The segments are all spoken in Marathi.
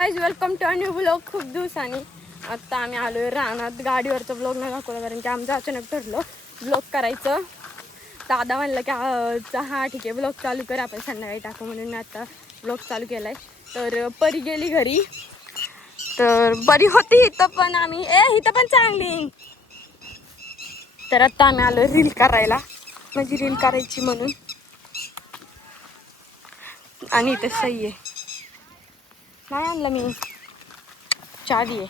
Guys welcome to new blog. खूप दिवसांनी आत्ता आम्ही आलोय रानात. गाडीवरचं ब्लॉग नाही दाखवलं कारण की आमचं अचानक ठरलं ब्लॉग करायचं. दादा म्हणलं की हा ठीक आहे ब्लॉग चालू कर, आपण संध्याकाळी टाकू, म्हणून मी आता ब्लॉग चालू केला आहे. तर परी गेली घरी, तर बरी होती इथं पण आम्ही इथं पण चांगली. तर आत्ता आम्ही आलोय रील करायला, म्हणजे रील करायची म्हणून. आणि इथं सही आहे, नाही आणलं मी, चावी आहे.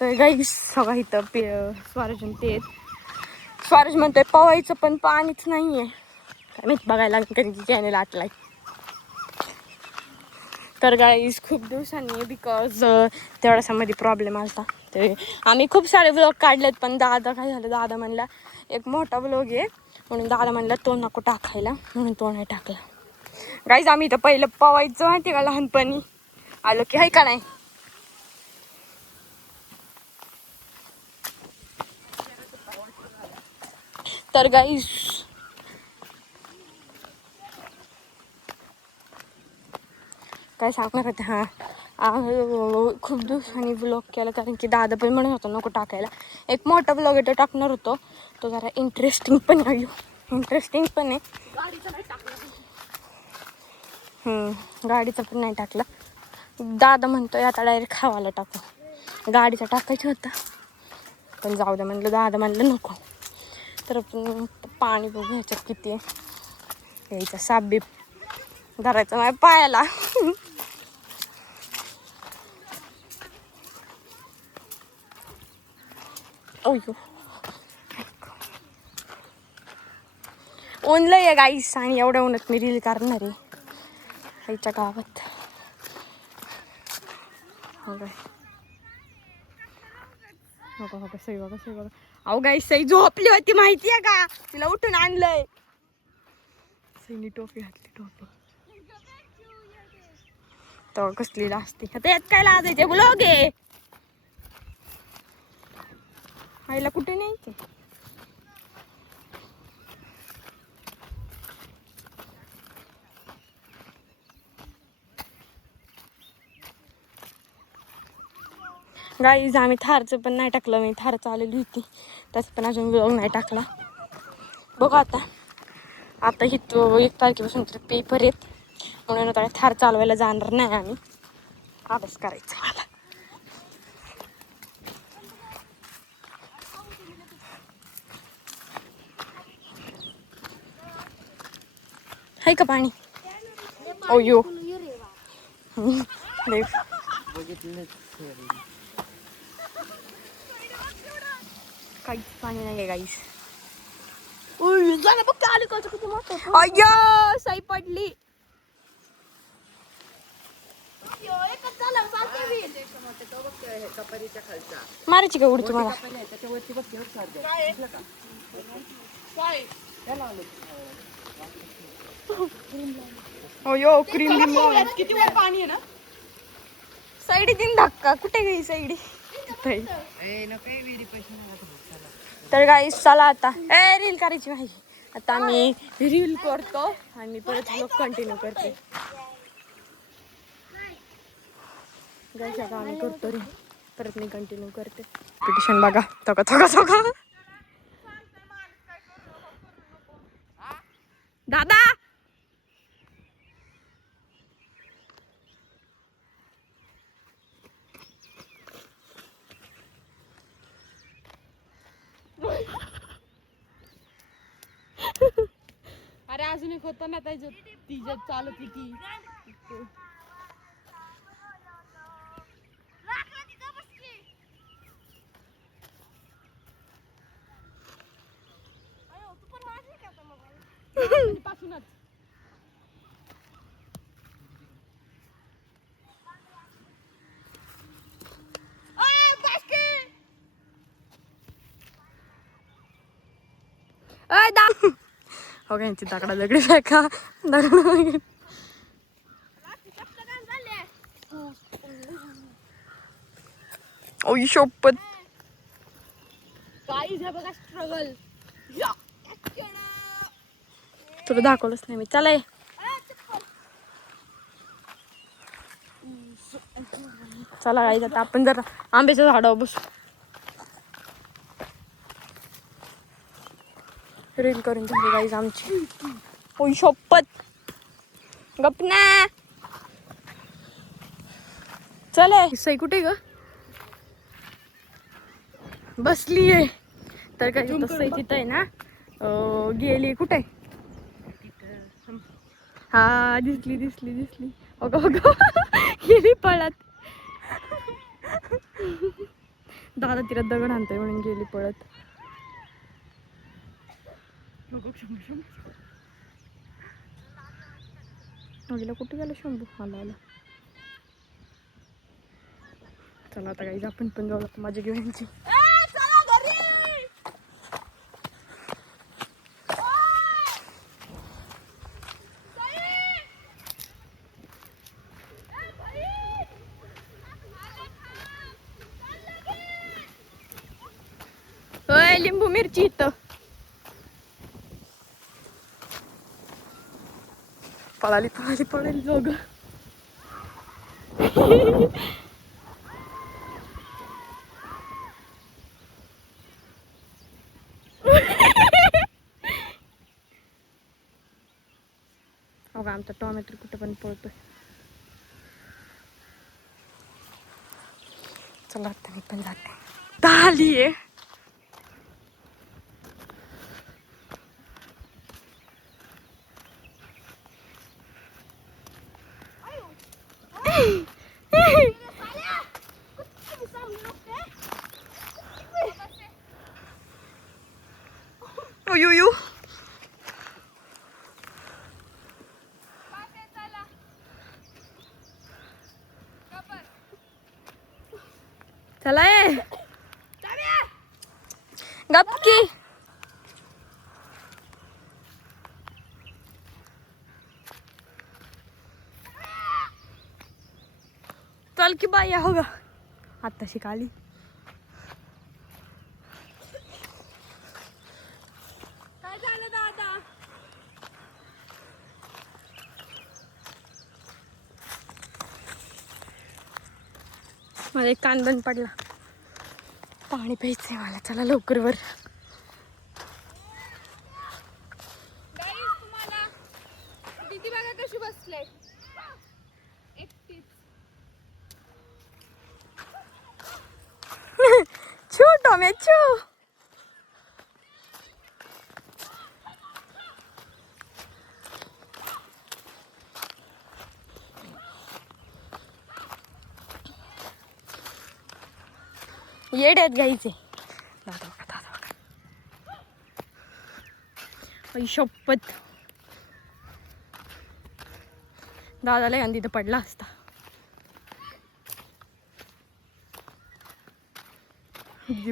तर गाईस सगळं इथं स्वराज ते स्वराज म्हणतोय पवायचं पण पाणीच नाही आहे. काय माहिती, बघायला लागेल कारण की चॅनेल आटलाय. तर गाईस खूप दिवसांनी, बिकॉज तेवढ्यासाठी प्रॉब्लेम आला. तर आम्ही खूप सारे ब्लॉग काढलेत, पण दादा काय झालं, दादा म्हणला एक मोठा ब्लॉग आहे म्हणून दादा म्हणला तो नको टाकायला, म्हणून तो नाही टाकला. गाईस आम्ही इथं पहिलं पवायचं माहिती का, लहानपणी आलो की आहे का नाही. तर गाईस काय सांगणार होते, खूप दिवसांनी ब्लॉग केला कारण की दादा पण म्हणत होता नको टाकायला. एक मोठा ब्लॉग आहे तो टाकणार होतो, तो जरा इंटरेस्टिंग पण आहे, इंटरेस्टिंग पण आहे. गाडीचा पण नाही टाकला. दादा म्हणतोय आता डायरेक्ट खावायला टाकू. गाडीचा टाकायचं होता पण जाऊ द्या म्हणलं, दादा म्हणलं नको. तर पाणी बघू ह्याच्यात किती आहे. यायचा साप बीप धरायचं नाही पायाला. ऊन लय आहे गाईस, आणि एवढ्या उन्हात मी रील करणार आहे आईच्या गावात. सई बघा, सई बघा. अहो गाईस सई झोपली होती माहिती आहे का, तिला उठून आणलंय. सईनी टोपी घातली, टोपी तर कसली लाजते आता. यात काय लाजायचे, ब्लॉग आहे. आईला कुठे न्यायचे. गाईज आम्ही थारचं पण नाही टाकलं. मी थार चालवली होती त्याच पण अजून ब्लॉग नाही टाकला. बघू आता ही तो 1 तारखेपासून तर पेपर आहेत म्हणून आता थार चालवायला जाणार नाही आम्ही. अभ्यास करायचा मला. आहे का पाणी. ओ यो काहीच पाणी नाही आहे गाईस. अय्यो साई पडली. मारायची का उडी तुम्हाला. अय्यो क्रीम किती वर पाणी आहे ना. साईडी दिन धक्का, कुठे गई साईडी. तर गाईस चला आता रील करायची माहिती. आता मी रील करतो आणि परत ब्लॉग कंटिन्यू करते. गाईस आता आम्ही करतो रील, परत मी कंटिन्यू करते. पिटिशन बघा, थोका थोका थोका. दादा अरे अजून एक होतं ना त्याच्यात, तिच्यात चालत ती. पासूनच हो यांची दाकडा दगडी फेका. ओय शोपत बघा स्ट्रगल. तुला दाखवलंच नाही मी. चला चला गाईज आता आपण जरा आंब्याच्या झाडावर बसू. रील करून झाली गाईज आमची. ओय शपथ गपना. चले सई कुठे ग बसली आहे तर काय सई तिथं आहे ना. गेली कुठे. हा दिसली दिसली दिसली. अगं अगं गेली पळत. दादा तिला दगड आणतोय म्हणून गेली पळत. गेला कुठे गेला शंभू. आला आला. चला आता काही आपण पण जाऊ माझी घेऊनची. लिंबू मिरची इथं. पळाली पळाली पळाली दोघ. अगं आमचा टोमॅटो कुठं पण पळतोय. चला आता मी पण जाते. आली आहे. Uyuyu. चला गपकी. चल की बाई हो ग आता शिकाली. काय झालं दादा. मला एक कान बंद पडला. पाणी प्यायचंय मला. चला लवकर वर. तुम्हाला दीदी बघा कशी बसले एकटीच. छू टोमॅटो. येड्यात घ्यायचे. दादा बघा दादा बघा. आई शपथ दादाला यांनी तिथं पडला असता.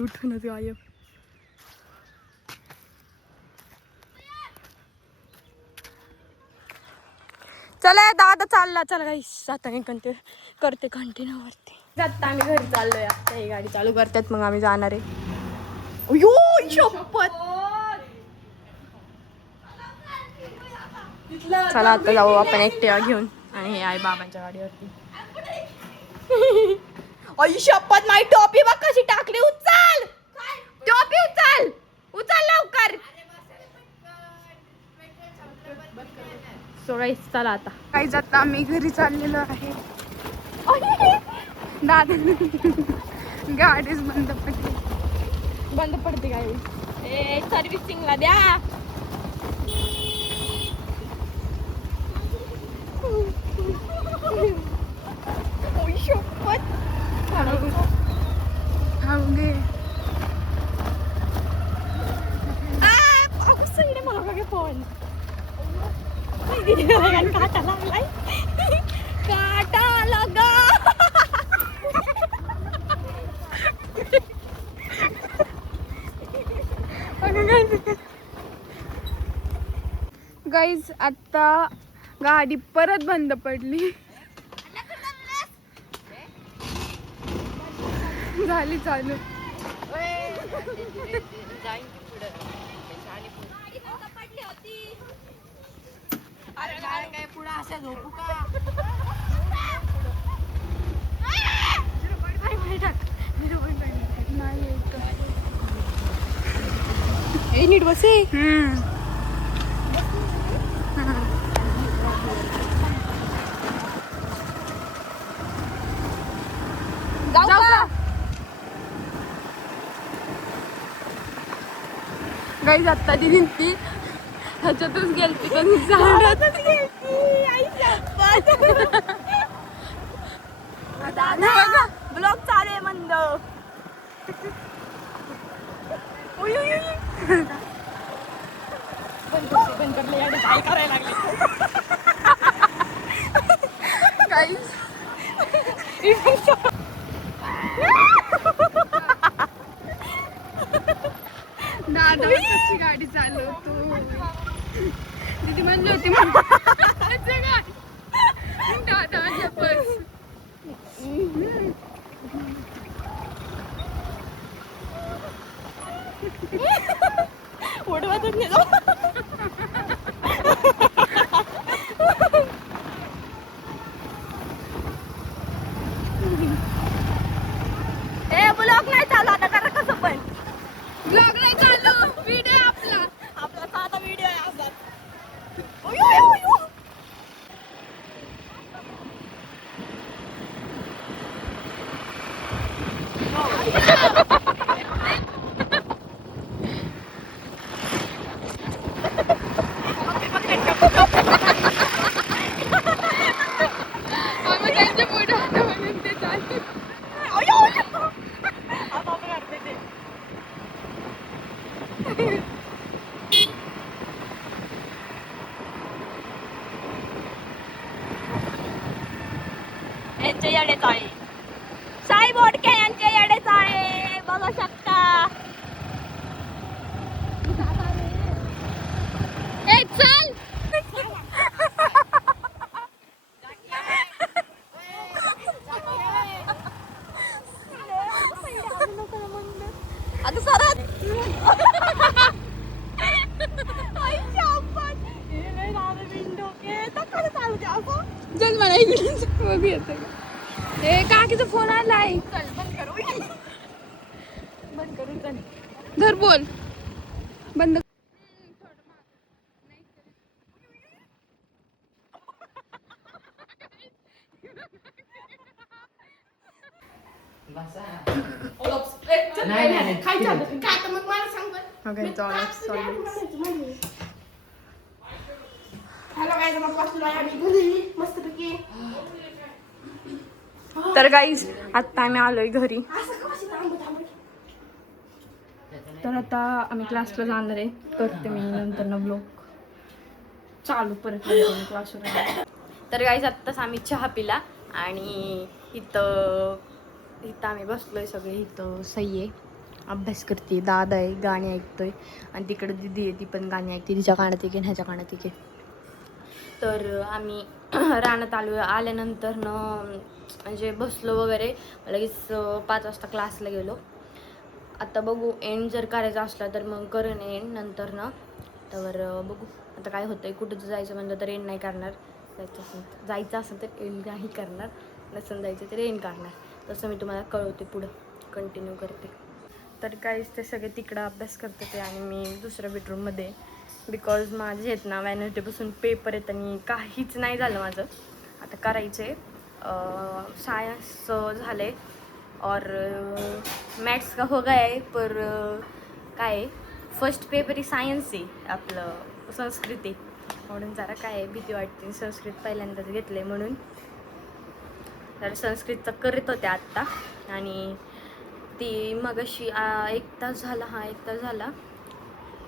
उठूनच गायब. चला दादा चालला. चला काही आता मी करते कंटिन्यू वरती. आता आम्ही घरी चाललोय. आता ही गाडी चालू करतात मग आम्ही जाणार आहे. शपथ. चला आता जाऊ आपण एकट्या घेऊन. आणि हे आहे बाबांच्या गाडीवरती. आई शपथ माझी टोपी बघ कशी टाकली. उचल टोपी उचल. उचल लवकर. चला आता काही जाता आम्ही घरी चाललेलो आहे. दादा गाडीच बंद पडते. बंद पडते गाडी. सर्व्हिसिंगला द्या. शपथ मला बघे फोन. काटा लागलाय. काटा लगा. गाईज आता गाडी परत बंद पडली. झाली चालू. काय पुढे अशा झोपू का. नाही टाक नाही ए नीट बसे जाऊ का गाईज आत्ता ती निघती ह्याच्यातच गेलती पण झाडातच गेलती ब्लॉग चालू आहे मंद बंद करले काय करायला लागले गाईज दादा कशी गाडी चालवतो दीदी म्हणली होती दादा बस उडवतच नाही जाऊ ए ब्लॉग नाही चालू आता करा कसं पण ब्लॉग नाही चालू व्हिडिओ आपला साधा व्हिडिओ आहे असाच यांचे येडे चाळे साई बोडके यांचे येडे चाळे बघू शकता ए चल आता सर चल मला इकडे बघू येतं का ए काकीचा फोन आलाय बंद करू चल धर बोल बंद तर गाईज आत्ता आम्ही आलोय घरी तर आता आम्ही क्लासला जाणार आहे करते मी नंतर न ब्लॉग चालू परत क्लासवर तर गाईज आत्ताच आम्ही चहा पिला आणि इथं आम्ही बसलोय सगळे इथं सई आहे अभ्यास करते दादा आहे गाणी ऐकतोय आणि तिकडे दिदी आहे ती पण गाणी ऐकते तिच्या कानात एक ह्याच्या कानात एक तर आम्ही रानात आल्यानंतर न म्हणजे बसलो वगैरे लगेच 5 वाजता क्लासला गेलो आता बघू एंड जर करायचा असला तर मग करेन एंड नंतर ना तर बघू आता काय होतंय कुठं जायचं म्हणलं तर एंड नाही करणार जायचं असेल तर एंड नाही करणार नसेल जायचं तर एंड करणार तसं मी तुम्हाला कळवते पुढं कंटिन्यू करते तर काहीच ते सगळे तिकडं अभ्यास करत होते आणि मी दुसऱ्या बेडरूममध्ये बिकॉज माझे आहेत ना वेनसडेपासून पेपर आहेत आणि काहीच नाही झालं माझं आता करायचं आहे सायन्स झालं आहे और मैथ्स का हो गया है पर काय आहे फर्स्ट पेपर ही सायन्स आहे आपलं संस्कृत आहे म्हणून जरा काय आहे भीती वाटते संस्कृत पहिल्यांदाच घेतलं आहे म्हणून तर संस्कृतचं करत होते आत्ता आणि ती मगाशी 1 तास झाला 1 तास झाला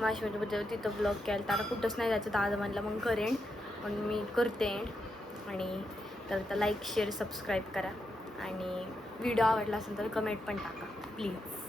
माझ्यामध्ये तिथं ब्लॉग केला तर आता कुठंच नाही जायचं दादा म्हणला मग करेन पण मी करते आणि तर आता लाईक शेअर सबस्क्राईब करा आणि व्हिडिओ आवडला असेल तर कमेंट पण टाका प्लीज